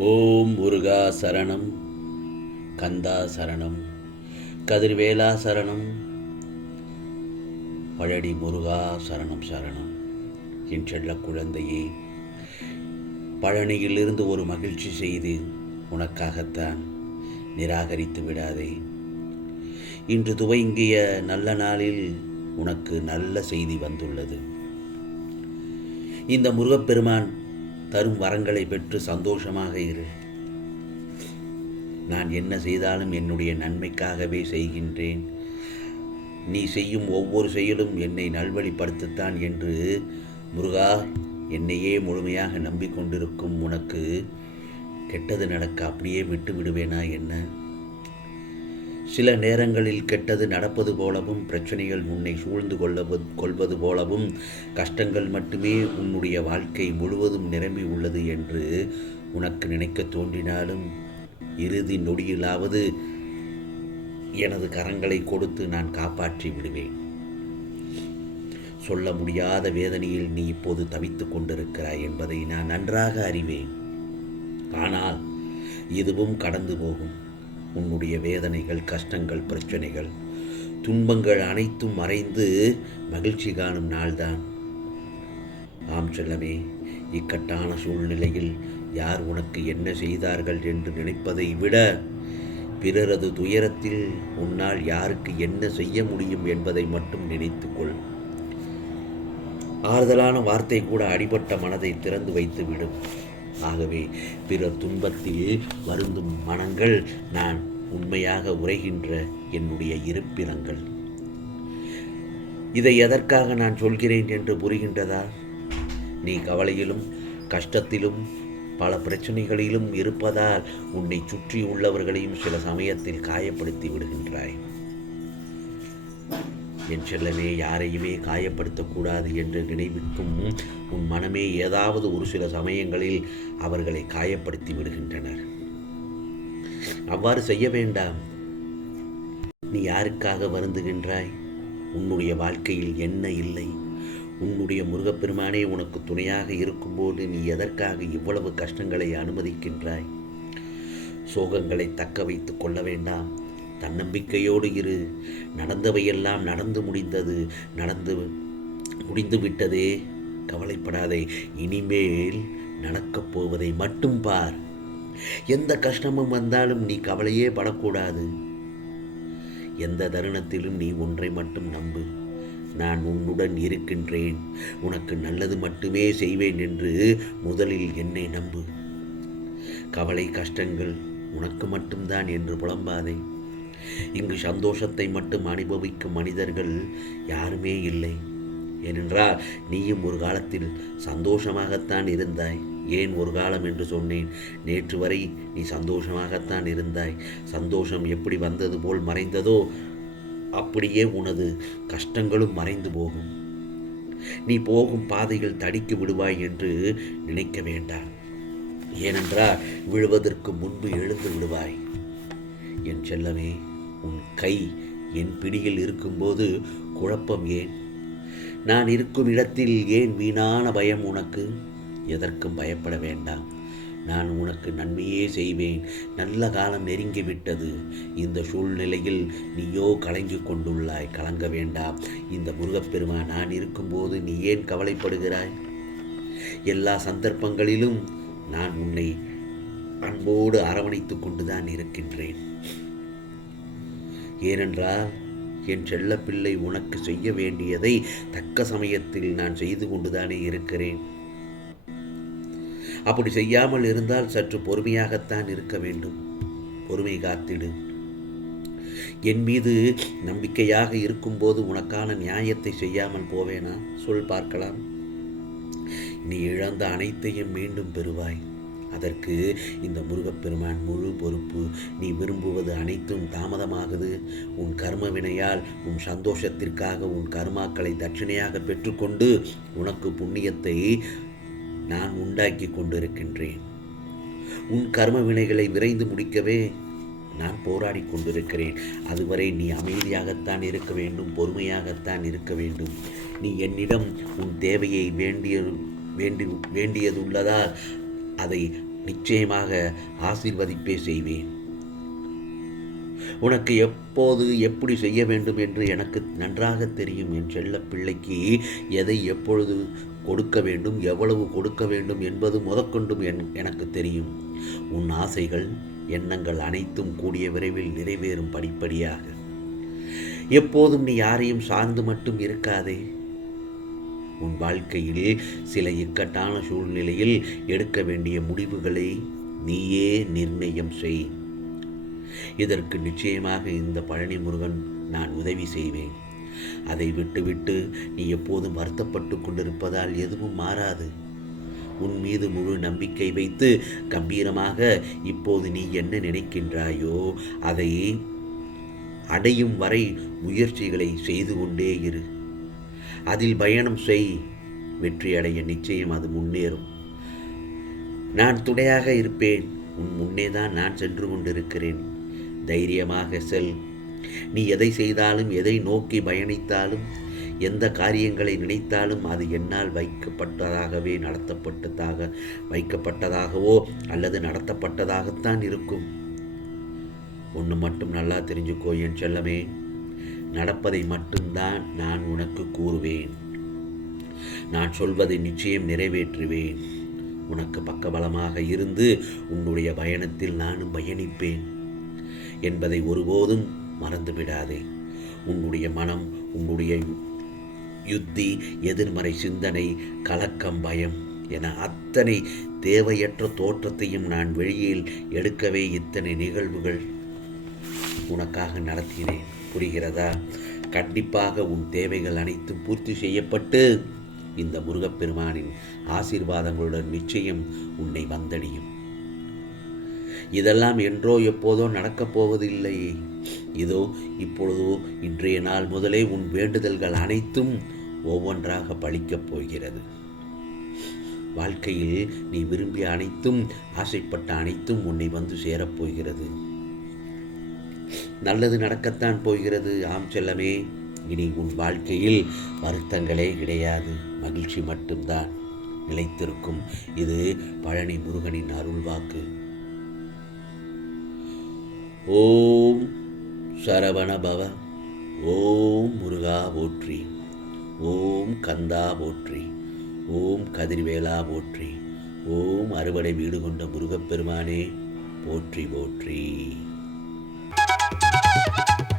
ஓம் முருகா சரணம் கந்தா சரணம் கதிர்வேலா சரணம் பழடி முருகா சரணம் சரணம். என் செல்ல குழந்தையே பழனியிலிருந்து ஒரு மகிழ்ச்சி செய்து உனக்காகத்தான் நிராகரித்து விடாதே. இன்று துவங்கிய நல்ல நாளில் உனக்கு நல்ல செய்தி வந்துள்ளது. இந்த முருகப்பெருமான் தரும் வரங்களை பெற்று சந்தோஷமாக இரு. நான் என்ன செய்தாலும் என்னுடைய நன்மைக்காகவே செய்கின்றேன். நீ செய்யும் ஒவ்வொரு செயலும் என்னை நல்வழிப்படுத்தத்தான் என்று முருகா என்னையே முழுமையாக நம்பிக்கொண்டிருக்கும் உனக்கு கெட்டது நடக்க அப்படியே விட்டு விடுவேனா என்ன? சில நேரங்களில் கெட்டது நடப்பது போலவும் பிரச்சனைகள் உன்னை சூழ்ந்து கொள்ள கொள்வது போலவும் கஷ்டங்கள் மட்டுமே உன்னுடைய வாழ்க்கை முழுவதும் நிரம்பி உள்ளது என்று உனக்கு நினைக்க தோன்றினாலும் இறுதி நொடியிலாவது எனது கரங்களை கொடுத்து நான் காப்பாற்றி விடுவேன். சொல்ல முடியாத வேதனையில் நீ இப்போது தவித்துக் கொண்டிருக்கிறாய் என்பதை நான் நன்றாக அறிவேன். ஆனால் இதுவும் கடந்து போகும். உன்னுடைய வேதனைகள் கஷ்டங்கள் பிரச்சனைகள் துன்பங்கள் அனைத்தும் மறைந்து மகிழ்ச்சி காணும் நாள்தான். ஆம் செல்லமே இக்கட்டான சூழ்நிலையில் யார் உனக்கு என்ன செய்தார்கள் என்று நினைப்பதை விட பிறரது துயரத்தில் உன்னால் யாருக்கு என்ன செய்ய முடியும் என்பதை மட்டும் நினைத்துக்கொள். ஆறுதலான வார்த்தை கூட அடிபட்ட மனதை திறந்து வைத்துவிடும். ஆகவே பிறர் துன்பத்தில் வருந்தும் மனங்கள் நான் உண்மையாக உரைகின்ற என்னுடைய இருப்பிடங்கள். இதை எதற்காக நான் சொல்கிறேன் என்று புரிகின்றதா? நீ கவலையிலும் கஷ்டத்திலும் பல பிரச்சனைகளிலும் இருப்பதால் உன்னை சுற்றி உள்ளவர்களையும் சில சமயத்தில் காயப்படுத்தி விடுகின்றாய். என் செல்லவே யாரையுமே காயப்படுத்தக்கூடாது என்று நினைவிக்கும் உன் மனமே ஏதாவது ஒரு சில சமயங்களில் அவர்களை காயப்படுத்தி விடுகின்றனர். அவ்வாறு செய்ய வேண்டாம். நீ யாருக்காக வருந்துகின்றாய்? உன்னுடைய வாழ்க்கையில் என்ன இல்லை? உன்னுடைய முருகப்பெருமானே உனக்கு துணையாக இருக்கும்போது நீ எதற்காக இவ்வளவு கஷ்டங்களை அனுமதிக்கின்றாய்? சோகங்களை தக்க வைத்து கொள்ள வேண்டாம். தன்னம்பிக்கையோடு இரு. நடந்தவையெல்லாம் நடந்து முடிந்தது நடந்து முடிந்து விட்டதே. கவலைப்படாதே இனிமேல் நடக்கப் போவதை மட்டும் பார். எந்த கஷ்டமும் வந்தாலும் நீ கவலையே படக்கூடாது. எந்த தருணத்திலும் நீ ஒன்றை மட்டும் நம்பு. நான் உன்னுடன் இருக்கின்றேன். உனக்கு நல்லது மட்டுமே செய்வேன் என்று முதலில் என்னை நம்பு. கவலை கஷ்டங்கள் உனக்கு மட்டும்தான் என்று புலம்பாதே. இங்கு சந்தோஷத்தை மட்டும் அனுபவிக்கும் மனிதர்கள் யாருமே இல்லை. ஏனென்றால் நீயும் ஒரு காலத்தில் சந்தோஷமாகத்தான் இருந்தாய். ஏன் ஒரு காலம் என்று சொன்னேன். நேற்று வரை நீ சந்தோஷமாகத்தான் இருந்தாய். சந்தோஷம் எப்படி வந்தது போல் மறைந்ததோ அப்படியே உனது கஷ்டங்களும் மறைந்து போகும். நீ போகும் பாதைகள் தடிக்கு விடுவாய் என்று நினைக்க வேண்டாம். ஏனென்றால் விழுவதற்கு முன்பு எழுந்து விடுவாய். என் செல்லமே உன் கை என் பிடியில் இருக்கும்போது குழப்பம் ஏன்? நான் இருக்கும் இடத்தில் ஏன் வீணான பயம் உனக்கு? எதற்கும் பயப்பட வேண்டாம். நான் உனக்கு நன்மையே செய்வேன். நல்ல காலம் நெருங்கிவிட்டது. இந்த சூழ்நிலையில் நீயோ கலங்கி கொண்டுள்ளாய். கலங்க வேண்டாம். இந்த முருகப்பெருமா நான் இருக்கும்போது நீ ஏன் கவலைப்படுகிறாய்? எல்லா சந்தர்ப்பங்களிலும் நான் உன்னை அன்போடு அரவணைத்து கொண்டுதான் இருக்கின்றேன். ஏனென்றால் என் செல்லப்பிள்ளை உனக்கு செய்ய வேண்டியதை தக்க சமயத்தில் நான் செய்து கொண்டுதானே இருக்கிறேன். அப்படி செய்யாமல் இருந்தால் சற்று பொறுமையாகத்தான் இருக்க வேண்டும். பொறுமை காத்திடு. என் மீது நம்பிக்கையாக இருக்கும்போது உனக்கான நியாயத்தை செய்யாமல் போவேனா? சொல் பார்க்கலாம். நீ இழந்த அனைத்தையும் மீண்டும் பெறுவாய். அதற்கு இந்த முருகப்பெருமான் முழு பொறுப்பு. நீ விரும்புவது அனைத்தும் தாமதமாகுது. உன் கர்ம வினையால் உன் சந்தோஷத்திற்காக உன் கர்மாக்களை தட்சிணையாக பெற்றுக்கொண்டு உனக்கு புண்ணியத்தை நான் உண்டாக்கி கொண்டிருக்கின்றேன். உன் கர்ம வினைகளை விரைந்து முடிக்கவே நான் போராடி கொண்டிருக்கிறேன். அதுவரை நீ அமைதியாகத்தான் இருக்க வேண்டும் பொறுமையாகத்தான் இருக்க வேண்டும். நீ என்னிடம் உன் தேவையை வேண்டிய வேண்டி வேண்டியதுள்ளதால் அதை நிச்சயமாக ஆசீர்வதிப்பே செய்வேன். உனக்கு எப்போது எப்படி செய்ய வேண்டும் என்று எனக்கு நன்றாக தெரியும். என் செல்ல பிள்ளைக்கு எதை எப்பொழுது கொடுக்க வேண்டும் எவ்வளவு கொடுக்க வேண்டும் என்பது முதற்கொண்டும் என் எனக்கு தெரியும். உன் ஆசைகள் எண்ணங்கள் அனைத்தும் கூடிய விரைவில் நிறைவேறும் படிப்படியாக. எப்போதும் நீ யாரையும் சார்ந்து மட்டும் இருக்காதே. உன் வாழ்க்கையில் சில இக்கட்டான சூழ்நிலையில் எடுக்க வேண்டிய முடிவுகளை நீயே நிர்ணயம் செய். இதற்கு நிச்சயமாக இந்த பழனி முருகன் நான் உதவி செய்வேன். அதை விட்டுவிட்டு நீ எப்போதும் வருத்தப்பட்டு கொண்டிருப்பதால் எதுவும் மாறாது. உன் மீது முழு நம்பிக்கை வைத்து கம்பீரமாக இப்போது நீ என்ன நினைக்கின்றாயோ அதை அடையும் வரை முயற்சிகளை செய்து கொண்டே இரு. அதில் பயணம் செய். வெற்றி அடைய நிச்சயம் அது முன்னேறும். நான் துணையாக இருப்பேன். உன் முன்னே தான் நான் சென்று கொண்டிருக்கிறேன். தைரியமாக செல். நீ எதை செய்தாலும் எதை நோக்கி பயணித்தாலும் எந்த காரியங்களை நினைத்தாலும் அது என்னால் வைக்கப்பட்டதாகவே நடத்தப்பட்டதாக வைக்கப்பட்டதாகவோ அல்லது நடத்தப்பட்டதாகத்தான் இருக்கும். ஒன்று மட்டும் நல்லா தெரிஞ்சுக்கோ என் செல்லமே. நடப்பதை மட்டும்தான் நான் உனக்கு கூறுவேன். நான் சொல்வதை நிச்சயம் நிறைவேற்றுவேன். உனக்கு பக்கபலமாக இருந்து உன்னுடைய பயணத்தில் நானும் பயணிப்பேன் என்பதை ஒருபோதும் மறந்துவிடாதே. உன்னுடைய மனம் உன்னுடைய யுத்தி எதிர்மறை சிந்தனை கலக்கம் பயம் என அத்தனை தேவையற்ற தோற்றத்தையும் நான் வெளியில் எடுக்கவே இத்தனை நிகழ்வுகள் உனக்காக நடத்தினேன். புரிகிறதா? கண்டிப்பாக உன் தேவைகள் அனைத்தும் பூர்த்தி செய்யப்பட்டு இந்த முருகப்பெருமானின் ஆசீர்வாதங்களுடன் நிச்சயம் உன்னை வந்தடியும். இதெல்லாம் என்றோ எப்போதோ நடக்கப் போவதில்லை. இதோ இப்பொழுதோ இன்றைய நாள் முதலே உன் வேண்டுதல்கள் அனைத்தும் ஒவ்வொன்றாக பழிக்கப் போகிறது. வாழ்க்கையில் நீ விரும்பிய அனைத்தும் ஆசைப்பட்ட அனைத்தும் உன்னை வந்து சேரப்போகிறது நல்லது நடக்கத்தான் போகிறது. ஆம் செல்லமே இனி உன் வாழ்க்கையில் வருத்தங்களே கிடையாது. மகிழ்ச்சி மட்டும்தான் நிலைத்திருக்கும். இது பழனி முருகனின் அருள்வாக்கு ஓம் சரவண பவ ஓம் முருகா போற்றி ஓம் கந்தா போற்றி ஓம் கதிர்வேலா போற்றி ஓம் அறுவடை வீடு கொண்ட முருகப்பெருமானே போற்றி போற்றி. Thank you.